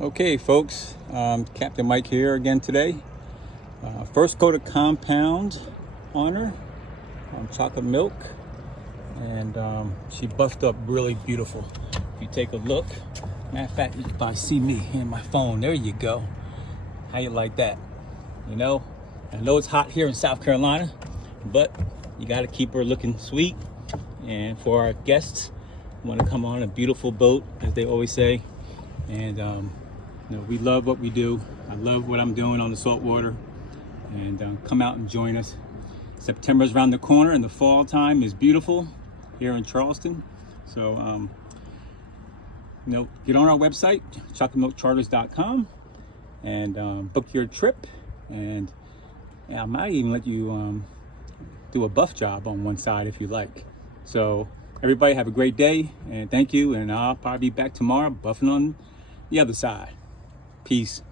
Okay, folks, Captain Mike here again today. First coat of compound on her, chocolate milk, and she buffed up really beautiful. If you take a look, matter of fact, you can probably see me in my phone. There you go. How you like that? You know, I know it's hot here in South Carolina, but you got to keep her looking sweet. And for our guests, want to come on a beautiful boat, as they always say, and we love what we do. I love what I'm doing on the saltwater, and come out and join us. September's around the corner, and the fall time is beautiful here in Charleston. So, get on our website, chocolatemilkcharters.com, and book your trip. And I might even let you do a buff job on one side if you like. So, everybody have a great day, and thank you. And I'll probably be back tomorrow buffing on the other side. Peace.